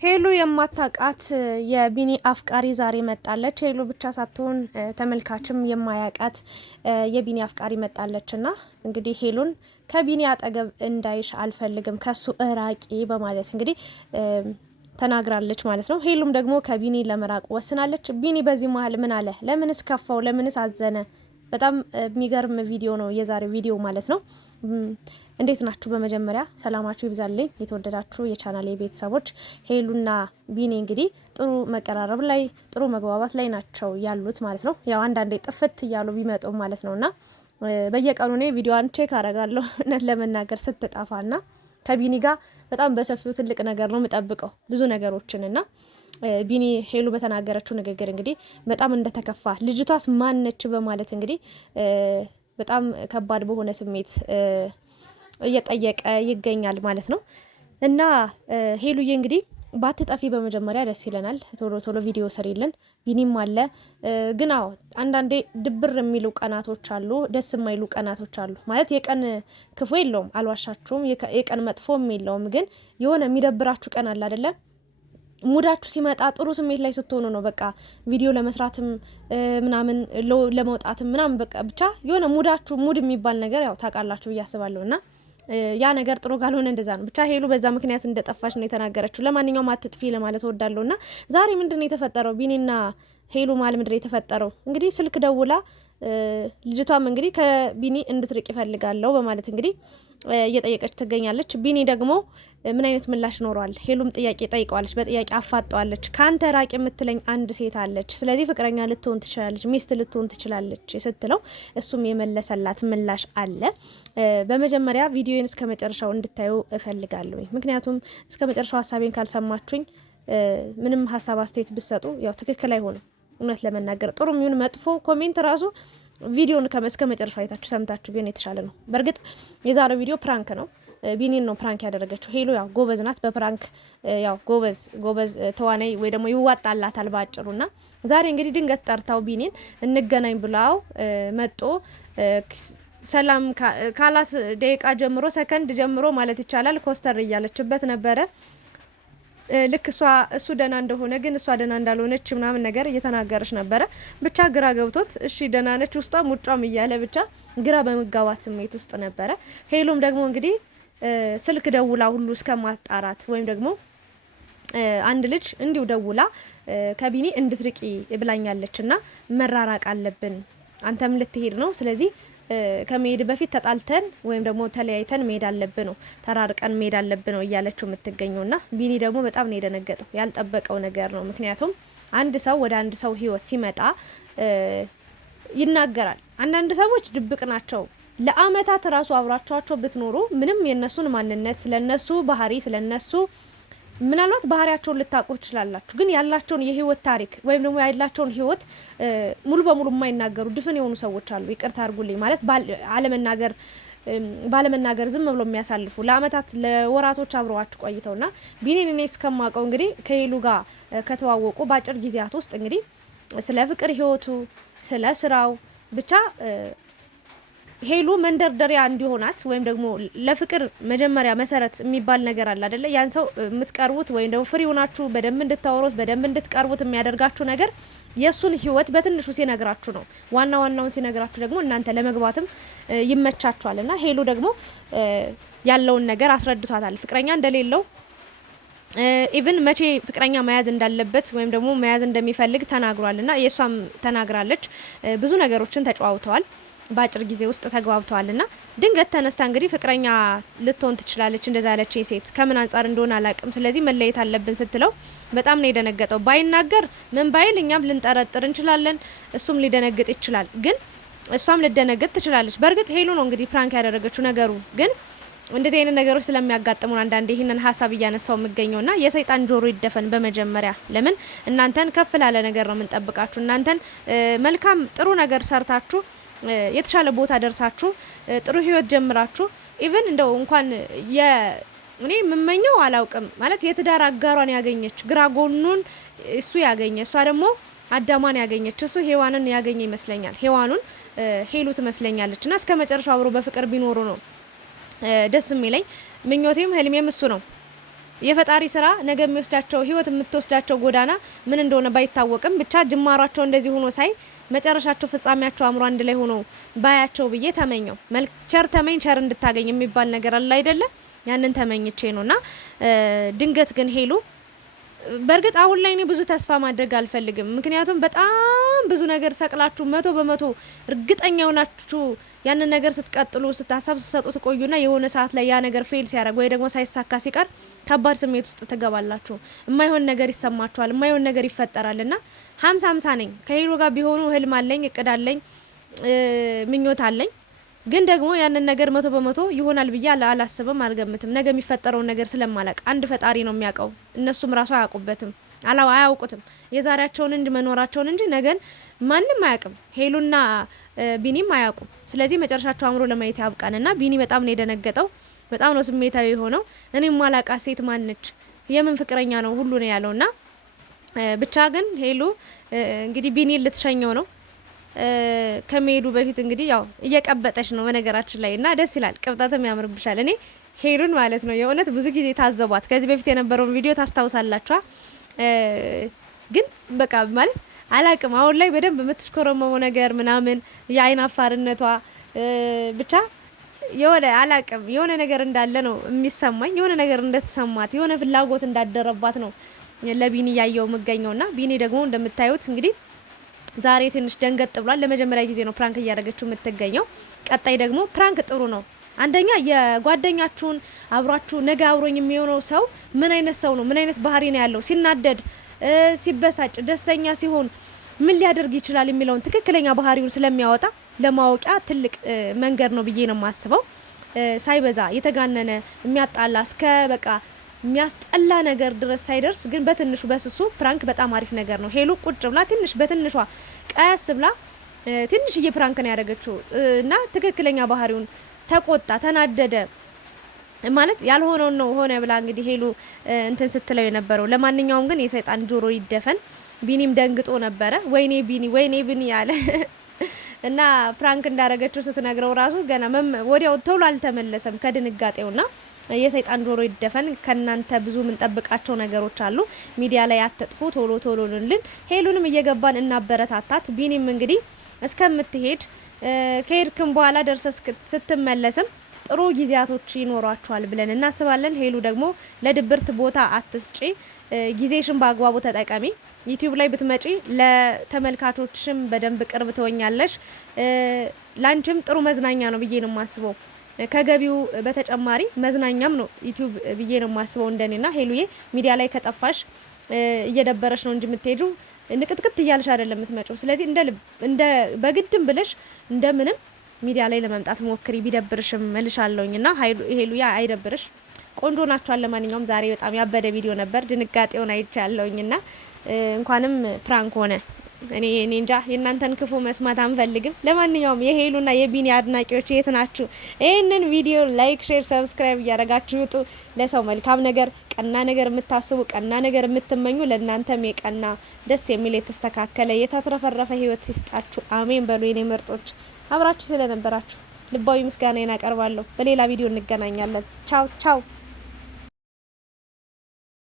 ሄሉ የማታቃት የቢኒ አፍቃሪ ዛሬ መጣለች። ሄሉ ብቻ ሳትሆን ተመልካችም የማያቃት የቢኒ አፍቃሪ መጣለችና እንግዲህ ሄሉን ከቢኒ አጠገብ እንዳይሽ አልፈልግም ከሱ እራቂ በማለት እንግዲህ ተናግራለች ማለት ነው። ሄሉም ደግሞ ከቢኒ ለመራቅ ወስናለች። ቢኒ በዚህ መሀል ምን አለ? ለምንስ ከፋው? ለምንስ አዘነ? በጣም የሚገርም ቪዲዮ ነው የዛሬው ቪዲዮ ማለት ነው። እንዴት ናችሁ? በመጀመሪያ ሰላማችሁ ይብዛልኝ የተወደዳችሁ የቻናሌ ቤተሰቦች። ሄሉና ቢኒ እንግዲህ ጥሩ መቀራረብ ላይ ጥሩ መግባባት ላይ ናቸው ያሉት ማለት ነው። ያው አንዳንዴ ጥፍት እያሉ ቢመጡ ማለት ነውና በየቀኑ እኔ ቪዲዮዋን ቼክ አደርጋለሁ እውነት ለመናገር ስትጠፋና ከቢኒ ጋር በጣም በሰፊው ትልቅ ነገር ነው የምጠብቀው ብዙ ነገሮችንና ቢኒ ሄሉ በተናገረችው ንግግር እንግዲህ በጣም እንደተከፋ ልጅቷስ ማነች በማለት እንግዲህ በጣም ከባድ በሆነ ስሜት እየጠየቀ ይገኛል ማለት ነው። እና ሄሉዬ እንግዲህ ባትጠፊ በመጀመሪያ ደስ ይለናል። ቶሎ ቶሎ ቪዲዮ ሰሪልን። ቢኒም አለ ግን አዎ አንዳንዴ ድብር የሚሉ ቀናቶች አሉ፣ ደስ የማይሉ ቀናቶች አሉ። ማለት የቀን ክፉ የለውም አልዋሻችሁም፣ የቀን መጥፎም የለውም። ግን የሆነ የሚደብራችሁ ቀን አለ አይደለም? ሙዳችሁ ሲመጣ ጥሩ ስሜት ላይ ስትሆኑ ነው በቃ ቪዲዮ ለመስራትም ምናምን ለመውጣትም ምናምን በቃ ብቻ የሆነ ሙዳችሁ ሙድ የሚባል ነገር ያው ታውቃላችሁ ብዬ አስባለሁና ያ ነገር ጥሩ ካልሆነ እንደዛ ነው። ብቻ ሄሉ በዛ ምክንያት እንደጠፋች ነው የተናገረችው። ለማንኛውም አትጥፊ ለማለት ወዳለሁና ዛሬ ምንድነው የተፈጠረው? ቢኒና ሄሉ ማል ምንድነው የተፈጠረው? እንግዲህ ስልክ ደውላ ልጅቷም እንግዲህ ከቢኒ እንድትርቅ ይፈልጋለሁ በማለት እንግዲህ እየጠየቀች ትገኛለች። ቢኒ ደግሞ ምን አይነት ምላሽ ኖሯል? ሄሉም ጥያቄ ጠይቀዋለች፣ በጥያቄ አፋጠዋለች። ካንተ ራቅ የምትለኝ አንድ ሴት አለች፣ ስለዚህ ፍቅረኛ ልትሆን ትችላለች፣ ሚስት ልትሆን ትችላለች ስትለው እሱም የመለሰላት ምላሽ አለ። በመጀመሪያ ቪዲዮን እስከ መጨረሻው እንድታዩ እፈልጋለሁ። ምክንያቱም እስከ መጨረሻው ሀሳቤን ካልሰማችሁኝ ምንም ሀሳብ አስተያየት ብትሰጡ ያው ትክክል አይሆንም። እውነት ለመናገር ጥሩ የሚሆን መጥፎ ኮሜንት ራሱ ቪዲዮን እስከ መጨረሻው አይታችሁ ሰምታችሁ ቢሆን የተሻለ ነው። በእርግጥ የዛሬው ቪዲዮ ፕራንክ ነው። ቢኒን ነው ፕራንክ ያደረገችው። ሄሉ ያው ጎበዝ ናት በፕራንክ ያው ጎበዝ ተዋናይ ወይ ደግሞ ይዋጣላታል ባጭሩና ዛሬ እንግዲህ ድንገት ጠርታው ቢኒን እንገናኝ ብላው መጦ ሰላም ካላት ደቂቃ ጀምሮ ሰከንድ ጀምሮ ማለት ይቻላል ኮስተር እያለችበት ነበረ። ልክ እሱ ደና እንደሆነ ግን እሷ ደና እንዳልሆነች ምናምን ነገር እየተናገረች ነበረ። ብቻ ግራ ገብቶት እሺ ደና ነች ውስጧም ውጫም እያለ ብቻ ግራ በመጋባት ስሜት ውስጥ ነበረ። ሄሉም ደግሞ እንግዲህ ስልክ ደውላ ሁሉ እስከማጣራት ወይም ደግሞ አንድ ልጅ እንዲው ደውላ ከቢኒ እንድትርቂ ብላኛለችና መራራቅ አለብን፣ አንተም ልትሄድ ነው፣ ስለዚህ ከመሄድ በፊት ተጣልተን ወይም ደግሞ ተለያይተን መሄድ አለብን ነው ተራርቀን መሄድ አለብን ነው እያለችው የምትገኘውና ቢኒ ደግሞ በጣም ነው የደነገጠው። ያልጠበቀው ነገር ነው። ምክንያቱም አንድ ሰው ወደ አንድ ሰው ህይወት ሲመጣ ይናገራል። አንዳንድ ሰዎች ድብቅ ናቸው። ለአመታት ራሱ አብራቸዋቸው ብትኖሩ ምንም የነሱን ማንነት ስለነሱ ባህሪ ስለነሱ ምናልባት ባህሪያቸውን ልታውቁ ትችላላችሁ። ግን ያላቸውን የህይወት ታሪክ ወይም ደግሞ ያላቸውን ህይወት ሙሉ በሙሉ የማይናገሩ ድፍን የሆኑ ሰዎች አሉ። ይቅርታ አድርጉልኝ ማለት ባለመናገር ዝም ብሎ የሚያሳልፉ ለአመታት ለወራቶች አብረዋችሁ ቆይተውና ቢኒን እኔ እስከማውቀው እንግዲህ ከሄሉ ጋር ከተዋወቁ በአጭር ጊዜያት ውስጥ እንግዲህ ስለ ፍቅር ህይወቱ ስለ ስራው ብቻ ሄሉ መንደርደሪያ እንዲሆናት ወይም ደግሞ ለፍቅር መጀመሪያ መሰረት የሚባል ነገር አለ አይደለ? ያን ሰው የምትቀርቡት ወይም ደግሞ ፍሪ ሆናችሁ በደንብ እንድታወሩት በደንብ እንድትቀርቡት የሚያደርጋችሁ ነገር የሱን ህይወት በትንሹ ሲነግራችሁ ነው። ዋናውን ሲነግራችሁ ደግሞ እናንተ ለመግባትም ይመቻችኋልና ሄሉ ደግሞ ያለውን ነገር አስረድቷታል። ፍቅረኛ እንደሌለው ኢቭን መቼ ፍቅረኛ መያዝ እንዳለበት ወይም ደግሞ መያዝ እንደሚፈልግ ተናግሯልና የሷም ተናግራለች። ብዙ ነገሮችን ተጨዋውተዋል። በአጭር ጊዜ ውስጥ ተግባብተዋልና ድንገት ተነስታ እንግዲህ ፍቅረኛ ልትሆን ትችላለች እንደዛ ያለች ሴት ከምን አንጻር እንደሆነ አላቅም፣ ስለዚህ መለየት አለብን ስትለው በጣም ነው የደነገጠው። ባይናገር ምን ባይል እኛም ልንጠረጥር እንችላለን፣ እሱም ሊደነግጥ ይችላል። ግን እሷም ልደነግጥ ትችላለች። በእርግጥ ሄሉ ነው እንግዲህ ፕራንክ ያደረገችው ነገሩ ግን እንደዚህ አይነት ነገሮች ስለሚያጋጥሙ አንዳንዴ ይሄንን ሀሳብ እያነሳው የምገኘውና የሰይጣን ጆሮ ይደፈን። በመጀመሪያ ለምን እናንተን ከፍ ላለ ነገር ነው የምንጠብቃችሁ። እናንተን መልካም ጥሩ ነገር ሰርታችሁ የተሻለ ቦታ ደርሳችሁ ጥሩ ህይወት ጀምራችሁ ኢቭን እንደው እንኳን እኔ የምመኘው አላውቅም ማለት የትዳር አጋሯን ያገኘች ግራ ጎኑን እሱ ያገኘ እሷ ደግሞ አዳማን ያገኘች እሱ ሄዋንን ያገኘ ይመስለኛል። ሄዋኑን ሄሉ ትመስለኛለችና እስከ መጨረሻው አብሮ በፍቅር ቢኖሩ ነው ደስ የሚለኝ። ምኞቴም ህልሜም እሱ ነው። የፈጣሪ ስራ ነገ የሚወስዳቸው ህይወት የምትወስዳቸው ጎዳና ምን እንደሆነ ባይታወቅም ብቻ ጅማሯቸው እንደዚህ ሆኖ ሳይ መጨረሻቸው ፍጻሜያቸው አምሮ አንድ ላይ ሆኖ ባያቸው ብዬ ተመኘው። ቸር ተመኝ ቸር እንድታገኝ የሚባል ነገር አለ አይደለ? ያንን ተመኝቼ ነውና ድንገት ግን ሄሉ በርግጥ አሁን ላይ እኔ ብዙ ተስፋ ማድረግ አልፈልግም። ምክንያቱም በጣም ብዙ ነገር ሰቅላችሁ 100% እርግጠኛ ሆናችሁ ያንን ነገር ስትቀጥሉ ስታሰብ ስትሰጡት ቆዩና የሆነ ሰዓት ላይ ያ ነገር ፌል ሲያደርግ ወይ ደግሞ ሳይሳካ ሲቀር ከባድ ስሜት ውስጥ ትገባላችሁ። የማይሆን ነገር ይሰማችኋል፣ የማይሆን ነገር ይፈጠራልና 50-50 ነኝ። ከሄሉ ጋር ቢሆኑ ህልም አለኝ፣ እቅድ አለኝ፣ ምኞት አለኝ። ግን ደግሞ ያንን ነገር 100% ይሆናል ብዬ አላስብም፣ አልገምትም። ነገ የሚፈጠረውን ነገር ስለማላቅ አንድ ፈጣሪ ነው የሚያውቀው። እነሱም ራሱ አያውቁበትም፣ አያውቁትም የዛሬያቸውን እንጂ መኖራቸውን እንጂ ነገን ማንም አያውቅም። ሄሉና ቢኒም አያውቁም። ስለዚህ መጨረሻቸው አምሮ ለማየት ያብቃንና ቢኒ በጣም ነው የደነገጠው፣ በጣም ነው ስሜታዊ ሆነው። እኔም ማላቃ ሴት ማነች የምን ፍቅረኛ ነው ሁሉ ነው ያለውና ብቻ ግን ሄሉ እንግዲህ ቢኒ ልትሸኘው ነው ከመሄዱ በፊት እንግዲህ ያው እየቀበጠች ነው በነገራችን ላይ እና ደስ ይላል። ቅብጠትም ያምርብሻል። እኔ ሄሉን ማለት ነው የእውነት ብዙ ጊዜ ታዘቧት። ከዚህ በፊት የነበረውን ቪዲዮ ታስታውሳላችኋ። ግን በቃ ማለት አላቅም አሁን ላይ በደንብ የምትሽኮረመው ነገር ምናምን የአይን አፋርነቷ ብቻ የሆነ አላቅም የሆነ ነገር እንዳለ ነው የሚሰማኝ። የሆነ ነገር እንደተሰማት የሆነ ፍላጎት እንዳደረባት ነው ለቢኒ ያየው የምገኘውና ቢኒ ደግሞ እንደምታዩት እንግዲህ ዛሬ ትንሽ ደንገጥ ብሏል። ለመጀመሪያ ጊዜ ነው ፕራንክ እያደረገችው የምትገኘው። ቀጣይ ደግሞ ፕራንክ ጥሩ ነው። አንደኛ የጓደኛችሁን አብሯችሁ ነገ አብሮኝ የሚሆነው ሰው ምን አይነት ሰው ነው፣ ምን አይነት ባህሪ ነው ያለው፣ ሲናደድ፣ ሲበሳጭ፣ ደስተኛ ሲሆን ምን ሊያደርግ ይችላል የሚለውን ትክክለኛ ባህሪውን ስለሚያወጣ ለማወቂያ ትልቅ መንገድ ነው ብዬ ነው የማስበው። ሳይበዛ የተጋነነ የሚያጣላ እስከ በቃ የሚያስጠላ ነገር ድረስ ሳይደርስ ግን በትንሹ በስሱ ፕራንክ በጣም አሪፍ ነገር ነው። ሄሉ ቁጭ ብላ ትንሽ በትንሿ ቀስ ብላ ትንሽዬ ፕራንክ ነው ያደረገችው እና ትክክለኛ ባህሪውን ተቆጣ፣ ተናደደ ማለት ያልሆነውን ነው ሆነ ብላ እንግዲህ ሄሉ እንትን ስትለው የነበረው። ለማንኛውም ግን የሰይጣን ጆሮ ይደፈን። ቢኒም ደንግጦ ነበረ። ወይኔ ቢኒ ያለ እና ፕራንክ እንዳደረገችው ስትነግረው ራሱ ገና ወዲያው ቶሎ አልተመለሰም ከድንጋጤውና የሰይጣን ጆሮ ይደፈን። ከናንተ ብዙ ምን ጠብቃቸው ነገሮች አሉ። ሚዲያ ላይ አትጥፉ፣ ቶሎ ልልን ሄሉንም እየገባን እናበረታታት። ቢኒም እንግዲህ እስከምትሄድ ከሄድክም በኋላ ደርሰ ስትመለስም ጥሩ ጊዜያቶች ይኖሯቸዋል ብለን እናስባለን። ሄሉ ደግሞ ለድብርት ቦታ አትስጪ፣ ጊዜሽን በአግባቡ ተጠቀሚ። ዩቲዩብ ላይ ብትመጪ ለተመልካቾችም በደንብ ቅርብ ትሆኛለሽ። ላንቺም ጥሩ መዝናኛ ነው ብዬ ነው የማስበው። ከገቢው በተጨማሪ መዝናኛም ነው ዩቲዩብ ብዬ ነው የማስበው እንደኔና ሄሉዬ ሚዲያ ላይ ከጠፋሽ እየደበረሽ ነው እንጂ የምትሄጁ ንቅጥቅጥ እያልሽ አይደለም የምትመጪው። ስለዚህ እንደ በግድም ብለሽ እንደምንም ሚዲያ ላይ ለመምጣት ሞክሪ፣ ቢደብርሽም መልሻለሁኝና ሄሉያ አይደብርሽ። ቆንጆ ናቸዋል። ለማንኛውም ዛሬ በጣም ያበደ ቪዲዮ ነበር። ድንጋጤውን አይቻለሁኝና እንኳንም ፕራንክ ሆነ። እኔ እንጃ የእናንተን ክፉ መስማት አንፈልግም። ለማንኛውም የሄሉና የቢኒ አድናቂዎች የት ናችሁ? ይህንን ቪዲዮ ላይክ፣ ሼር፣ ሰብስክራይብ እያደረጋችሁ ውጡ። ለሰው መልካም ነገር፣ ቀና ነገር የምታስቡ፣ ቀና ነገር የምትመኙ ለእናንተም የቀና ደስ የሚል የተስተካከለ የተትረፈረፈ ህይወት ይስጣችሁ። አሜን በሉ የኔ ምርጦች። አብራችሁ ስለነበራችሁ ልባዊ ምስጋናዬን አቀርባለሁ። በሌላ ቪዲዮ እንገናኛለን። ቻው ቻው።